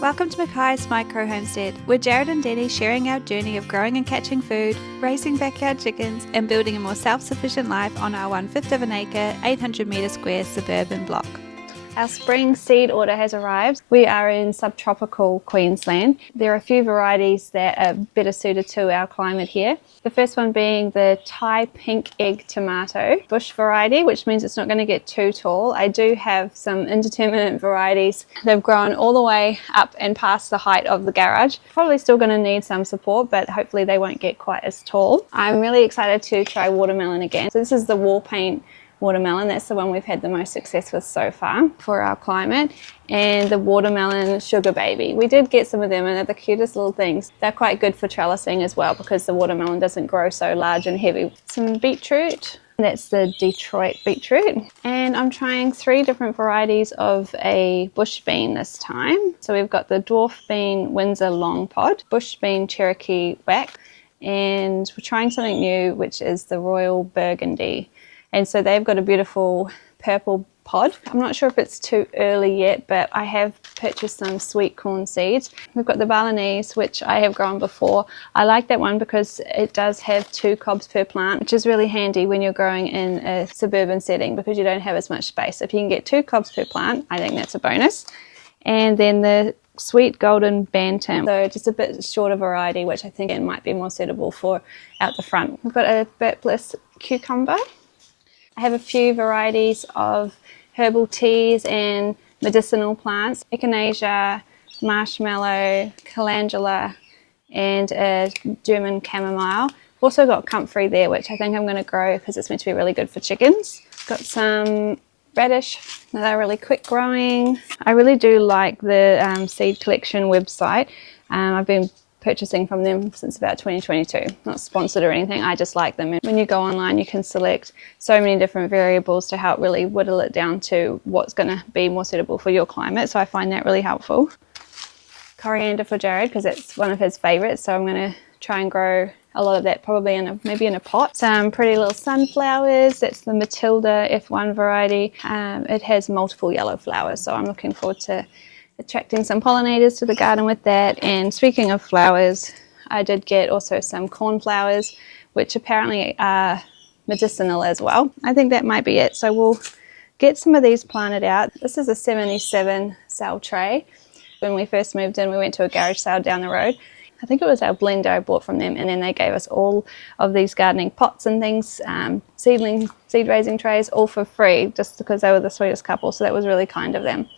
Welcome to Mackay's Microhomestead. We're Jared and Denny sharing our journey of growing and catching food, raising backyard chickens, and building a more self-sufficient life on our 1/5 of an acre, 800 metre square suburban block. Our spring seed order has arrived. We are in subtropical Queensland. There are a few varieties that are better suited to our climate here. The first one being the Thai pink egg tomato bush variety, which means it's not going to get too tall. I do have some indeterminate varieties. They've grown all the way up and past the height of the garage. Probably still going to need some support, but hopefully they won't get quite as tall. I'm really excited to try watermelon again. So this is the wall paint watermelon. That's the one we've had the most success with so far for our climate. And the watermelon sugar baby. We did get some of them and they're the cutest little things. They're quite good for trellising as well because the watermelon doesn't grow so large and heavy. Some beetroot. That's the Detroit beetroot. And I'm trying 3 different varieties of a bush bean this time. So we've got the Dwarf bean Windsor long pod, bush bean Cherokee whack, and we're trying something new, which is the Royal Burgundy. And so they've got a beautiful purple pod. I'm not sure if it's too early yet, but I have purchased some sweet corn seeds. We've got the Balinese, which I have grown before. I like that one because it does have 2 cobs per plant, which is really handy when you're growing in a suburban setting because you don't have as much space. If you can get 2 cobs per plant, I think that's a bonus. And then the Sweet Golden Bantam, so just a bit shorter variety, which I think it might be more suitable for out the front. We've got a Burpless Cucumber. I have a few varieties of herbal teas and medicinal plants, Echinacea, Marshmellow, Calendula, and a German chamomile. I've also got Comfrey there, which I think I'm going to grow because it's meant to be really good for chickens. Got some radish that are really quick growing. I really do like the seed collection website. I've been purchasing from them since about 2022. Not sponsored or anything, I just like them. And when you go online, you can select so many different variables to help really whittle it down to what's going to be more suitable for your climate. So I find that really helpful. Coriander for Jared because it's one of his favorites. So I'm going to try and grow a lot of that, probably maybe in a pot. Some pretty little sunflowers. That's the Matilda F1 variety. It has multiple yellow flowers, so I'm looking forward to attracting some pollinators to the garden with that. And speaking of flowers, I did get also some cornflowers, which apparently are medicinal as well. I think that might be it. So we'll get some of these planted out. This is a 77 cell tray. When we first moved in, we went to a garage sale down the road. I think it was our blender I bought from them, and then they gave us all of these gardening pots and things, seed raising trays, all for free, just because they were the sweetest couple. So that was really kind of them.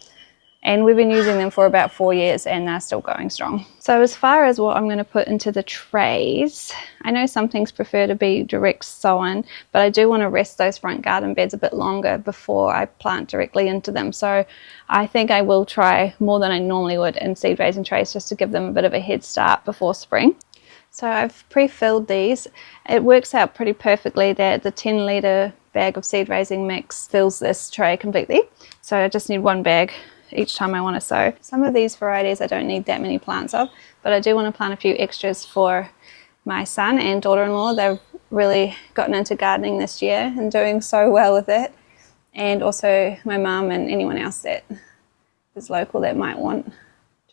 And we've been using them for about 4 years and they're still going strong. So as far as what I'm going to put into the trays, I know some things prefer to be direct sown, but I do want to rest those front garden beds a bit longer before I plant directly into them. So I think I will try more than I normally would in seed raising trays just to give them a bit of a head start before spring. So I've pre-filled these. It works out pretty perfectly that the 10-litre bag of seed raising mix fills this tray completely. So I just need 1 bag each time I want to sow. Some of these varieties I don't need that many plants of, but I do want to plant a few extras for my son and daughter-in-law. They've really gotten into gardening this year and doing so well with it. And also my mum and anyone else that is local that might want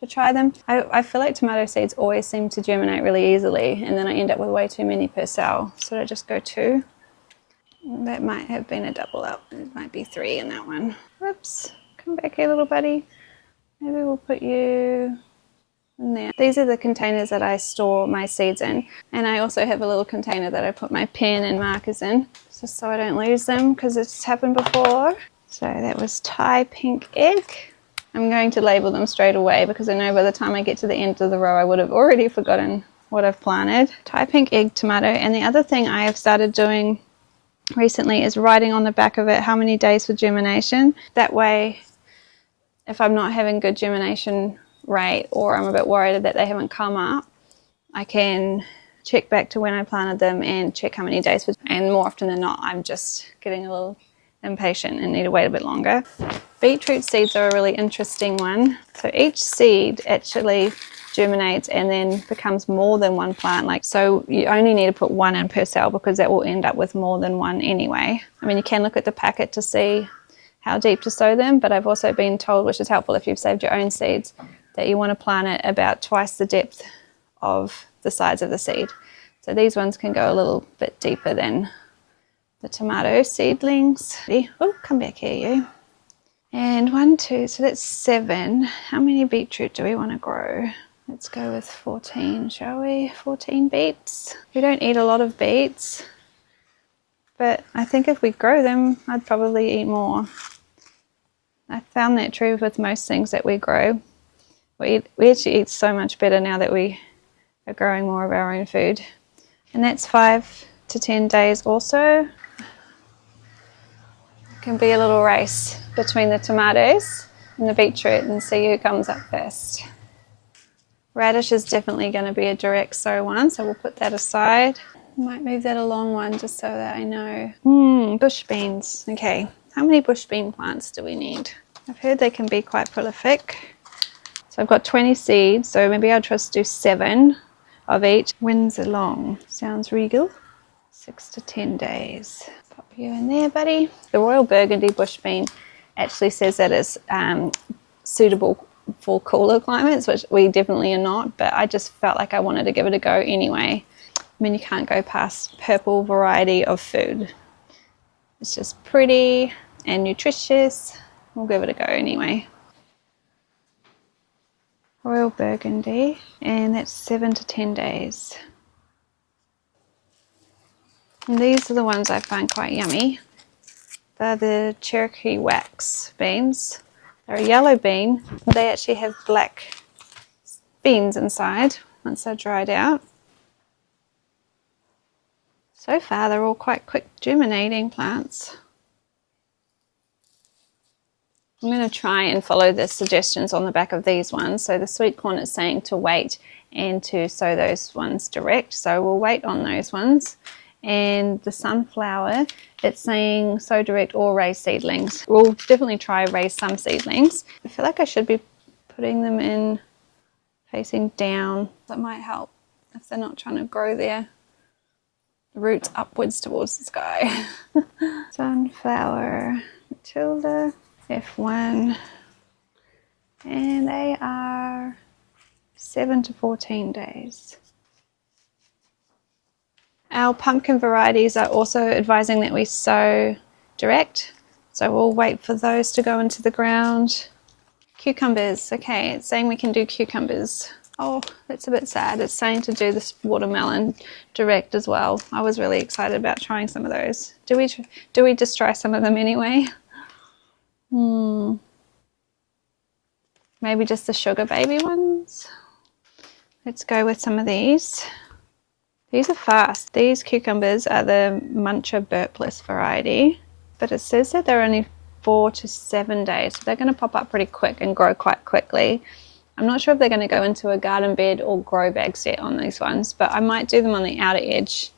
to try them. I feel like tomato seeds always seem to germinate really easily and then I end up with way too many per cell. So I just go 2. That might have been a double up. It might be 3 in that one. Whoops. Come back here, little buddy. Maybe we'll put you in there. These are the containers that I store my seeds in. And I also have a little container that I put my pen and markers in, just so I don't lose them because it's happened before. So that was Thai pink egg. I'm going to label them straight away because I know by the time I get to the end of the row I would have already forgotten what I've planted. Thai pink egg tomato. And the other thing I have started doing recently is writing on the back of it how many days for germination. That way, if I'm not having good germination rate or I'm a bit worried that they haven't come up, I can check back to when I planted them and check how many days. And more often than not, I'm just getting a little impatient and need to wait a bit longer. Beetroot seeds are a really interesting one. So each seed actually germinates and then becomes more than 1 plant. So you only need to put 1 in per cell because that will end up with more than 1 anyway. I mean, you can look at the packet to see how deep to sow them, but I've also been told, which is helpful if you've saved your own seeds, that you want to plant it about twice the depth of the size of the seed. So these ones can go a little bit deeper than the tomato seedlings. Oh, come back here, you. And 1, 2, so that's 7. How many beetroot do we want to grow? Let's go with 14, shall we? 14 beets. We don't eat a lot of beets, but I think if we grow them, I'd probably eat more. I found that true with most things that we grow. We actually eat so much better now that we are growing more of our own food. And that's 5 to 10 days also. It can be a little race between the tomatoes and the beetroot and see who comes up first. Radish is definitely going to be a direct sow one, so we'll put that aside. Might move that along one just so that I know. Bush beans. Okay, how many bush bean plants do we need? I've heard they can be quite prolific. So I've got 20 seeds, so maybe I'll just do 7 of each. Windsor long. Sounds regal. 6 to 10 days. Pop you in there, buddy. The Royal Burgundy bush bean actually says that it's suitable for cooler climates, which we definitely are not, but I just felt like I wanted to give it a go anyway. I mean, you can't go past purple variety of food. It's just pretty and nutritious. We'll give it a go anyway. Royal Burgundy, and that's 7 to 10 days. And these are the ones I find quite yummy. They're the Cherokee wax beans. They're a yellow bean. They actually have black beans inside once they're dried out. So far they're all quite quick germinating plants. I'm going to try and follow the suggestions on the back of these ones. So the sweet corn is saying to wait and to sow those ones direct. So we'll wait on those ones. And the sunflower, it's saying sow direct or raise seedlings. We'll definitely try raise some seedlings. I feel like I should be putting them in facing down. That might help if they're not trying to grow their roots upwards towards the sky. Sunflower, Matilda, F1, and they are 7 to 14 days. Our pumpkin varieties are also advising that we sow direct, so we'll wait for those to go into the ground. Cucumbers, okay, it's saying we can do cucumbers. Oh, that's a bit sad. It's saying to do this watermelon direct as well. I was really excited about trying some of those. Do we just try some of them anyway? Maybe just the sugar baby ones. Let's go with some of these. These are fast. These cucumbers are the Muncher Burpless variety, but it says that they're only 4 to 7 days. So they're going to pop up pretty quick and grow quite quickly. I'm not sure if they're going to go into a garden bed or grow bag set on these ones, but I might do them on the outer edge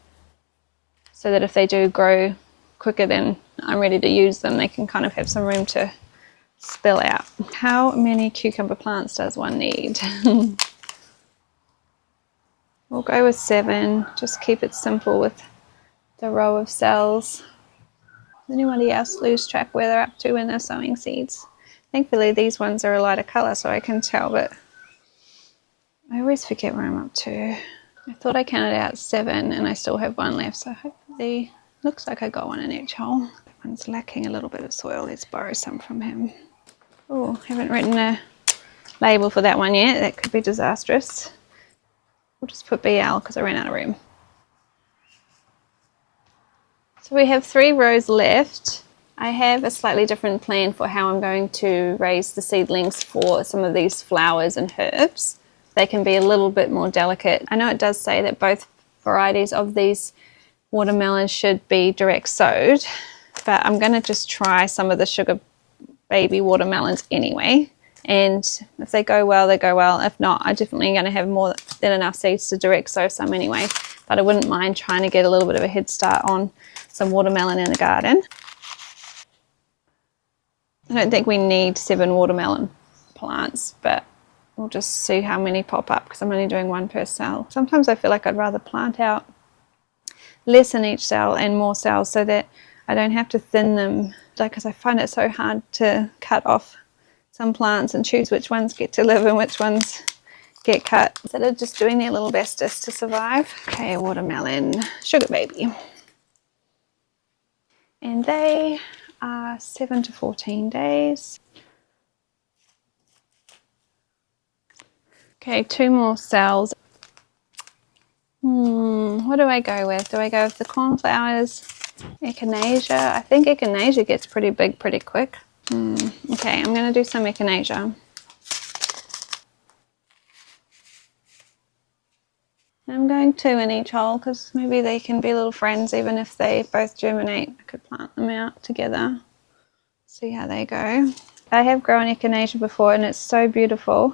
so that if they do grow quicker than I'm ready to use them, they can kind of have some room to spill out. How many cucumber plants does one need? We'll go with 7, just keep it simple with the row of cells. Does anybody else lose track where they're up to when they're sowing seeds? Thankfully these ones are a lighter colour so I can tell, but I always forget where I'm up to. I thought I counted out 7 and I still have 1 left, so hopefully, looks like I got 1 in each hole. That one's lacking a little bit of soil, let's borrow some from him. Oh, haven't written a label for that one yet, that could be disastrous. We'll just put BL because I ran out of room. So we have 3 rows left. I have a slightly different plan for how I'm going to raise the seedlings for some of these flowers and herbs. They can be a little bit more delicate. I know it does say that both varieties of these watermelons should be direct sowed, but I'm going to just try some of the sugar baby watermelons anyway. And if they go well, they go well. If not, I'm definitely going to have more than enough seeds to direct sow some anyway. But I wouldn't mind trying to get a little bit of a head start on some watermelon in the garden. I don't think we need 7 watermelon plants, but we'll just see how many pop up because I'm only doing 1 per cell. Sometimes I feel like I'd rather plant out less in each cell and more cells so that I don't have to thin them, because I find it so hard to cut off some plants and choose which ones get to live and which ones get cut, instead of just doing their little bestest to survive. Okay, watermelon, sugar baby. And they are 7 to 14 days. Okay, 2 more cells. What do I go with? Do I go with the Cornflowers? Echinacea? I think Echinacea gets pretty big pretty quick. Okay, I'm going to do some Echinacea. I'm going 2 in each hole because maybe they can be little friends even if they both germinate. I could plant them out together, see how they go. I have grown Echinacea before and it's so beautiful.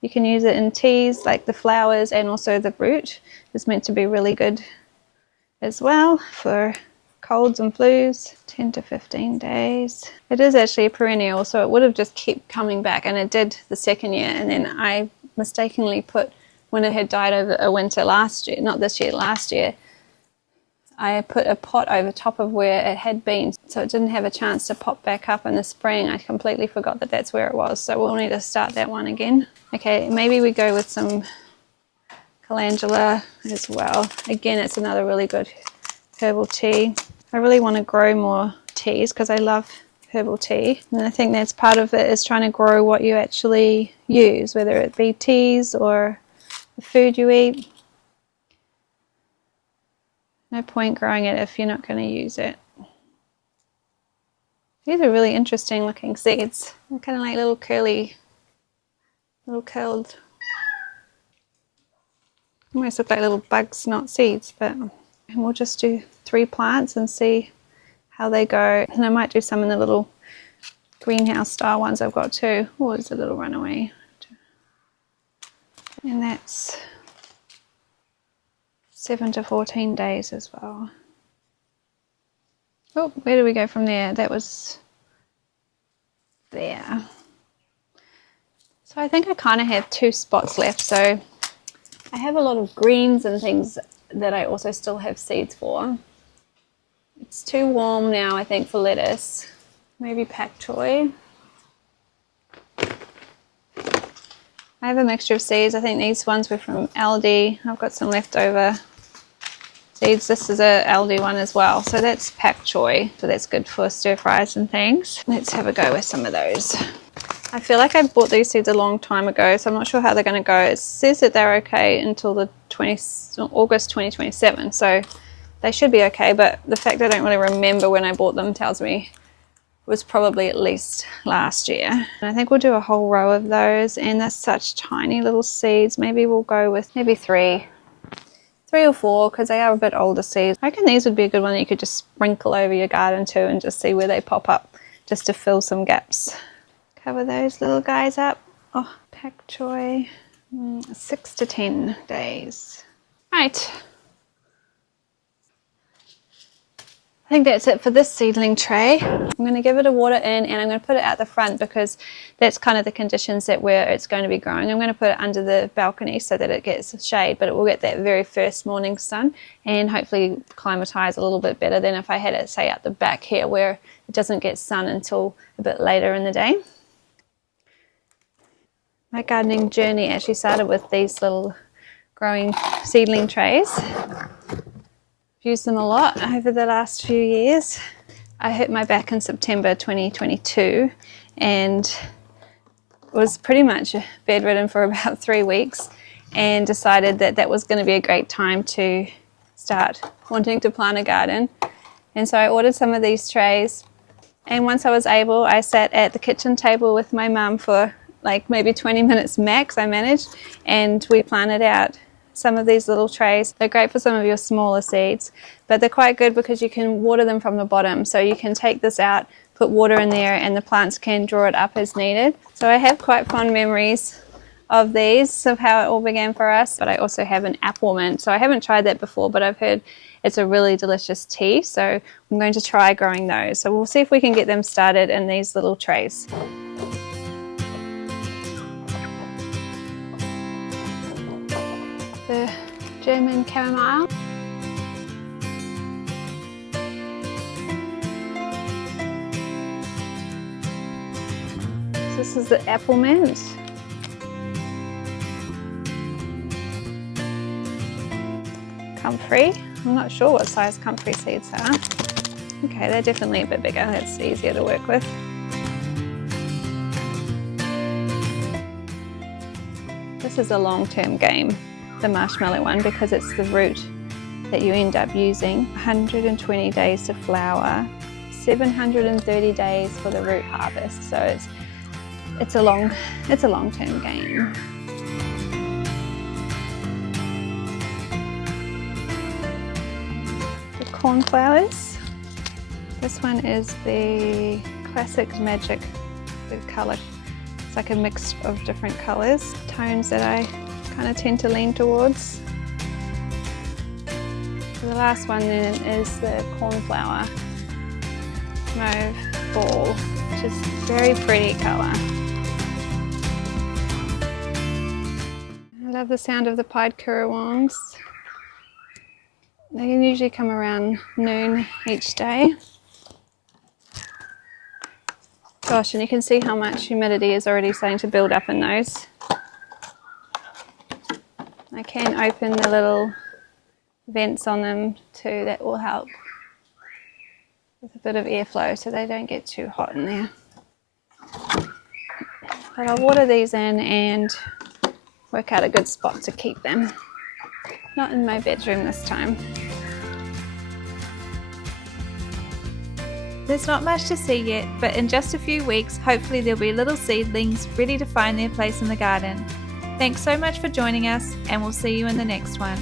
You can use it in teas, like the flowers, and also the root is meant to be really good as well for colds and flus. 10 to 15 days. It is actually a perennial, so it would have just kept coming back, and it did the second year, and then I mistakenly put, when it had died over a winter last year, not this year, last year, I put a pot over top of where it had been, so it didn't have a chance to pop back up in the spring. I completely forgot that that's where it was, so we'll need to start that one again. Okay, maybe we go with some Calendula as well. Again, it's another really good herbal tea. I really want to grow more teas because I love herbal tea, and I think that's part of it, is trying to grow what you actually use, whether it be teas or the food you eat. No point growing it if you're not going to use it. These are really interesting looking seeds. They're kind of like little curled, almost look like little bugs, not seeds. But and we'll just do 3 plants and see how they go. And I might do some in the little greenhouse style ones I've got too. Oh, there's a little runaway. And that's 7 to 14 days as well. Oh, where do we go from there? That was there. So I think I kind of have 2 spots left. So I have a lot of greens and things that I also still have seeds for. It's too warm now, I think, for lettuce. Maybe pak choi. I have a mixture of seeds. I think these ones were from Aldi. I've got some leftover seeds. This is a Aldi one as well. So that's pak choi. So that's good for stir fries and things. Let's have a go with some of those. I feel like I bought these seeds a long time ago, so I'm not sure how they're going to go. It says that they're okay until the August 2027, so they should be okay, but the fact I don't really remember when I bought them tells me it was probably at least last year. And I think we'll do a whole row of those, and they're such tiny little seeds. Maybe we'll go with maybe 3 or 4, because they are a bit older seeds. I reckon these would be a good one that you could just sprinkle over your garden too and just see where they pop up, just to fill some gaps. Cover those little guys up. Oh, pak choi. 6 to 10 days. Right. I think that's it for this seedling tray. I'm going to give it a water in, and I'm going to put it out the front because that's kind of the conditions that where it's going to be growing. I'm going to put it under the balcony so that it gets shade, but it will get that very first morning sun and hopefully climatize a little bit better than if I had it, say, out the back here where it doesn't get sun until a bit later in the day. My gardening journey actually started with these little growing seedling trays. I've used them a lot over the last few years. I hurt my back in September 2022 and was pretty much bedridden for about 3 weeks, and decided that that was going to be a great time to start wanting to plant a garden. And so I ordered some of these trays, and once I was able, I sat at the kitchen table with my mum for like maybe 20 minutes max, I managed, and we planted out some of these little trays. They're great for some of your smaller seeds, but they're quite good because you can water them from the bottom. So you can take this out, put water in there, and the plants can draw it up as needed. So I have quite fond memories of these, of how it all began for us. But I also have an apple mint. So I haven't tried that before, but I've heard it's a really delicious tea. So I'm going to try growing those. So we'll see if we can get them started in these little trays. The German chamomile. This This is the apple mint. Comfrey. I'm not sure what size comfrey seeds are. Okay, they're definitely a bit bigger. That's easier to work with. This is a long-term game, the Marshmellow one, because it's the root that you end up using. 120 days to flower, 730 days for the root harvest. So it's a long-term game. The cornflowers. This one is the classic magic, the colour. It's like a mix of different colours, tones that I kind of tend to lean towards. So the last one then is the cornflower mauve ball, which is a very pretty colour. I love the sound of the pied currawongs. They can usually come around noon each day. Gosh, and you can see how much humidity is already starting to build up in those. I can open the little vents on them too, that will help with a bit of airflow so they don't get too hot in there. But I'll water these in and work out a good spot to keep them. Not in my bedroom this time. There's not much to see yet, but in just a few weeks, hopefully there'll be little seedlings ready to find their place in the garden. Thanks so much for joining us, and we'll see you in the next one.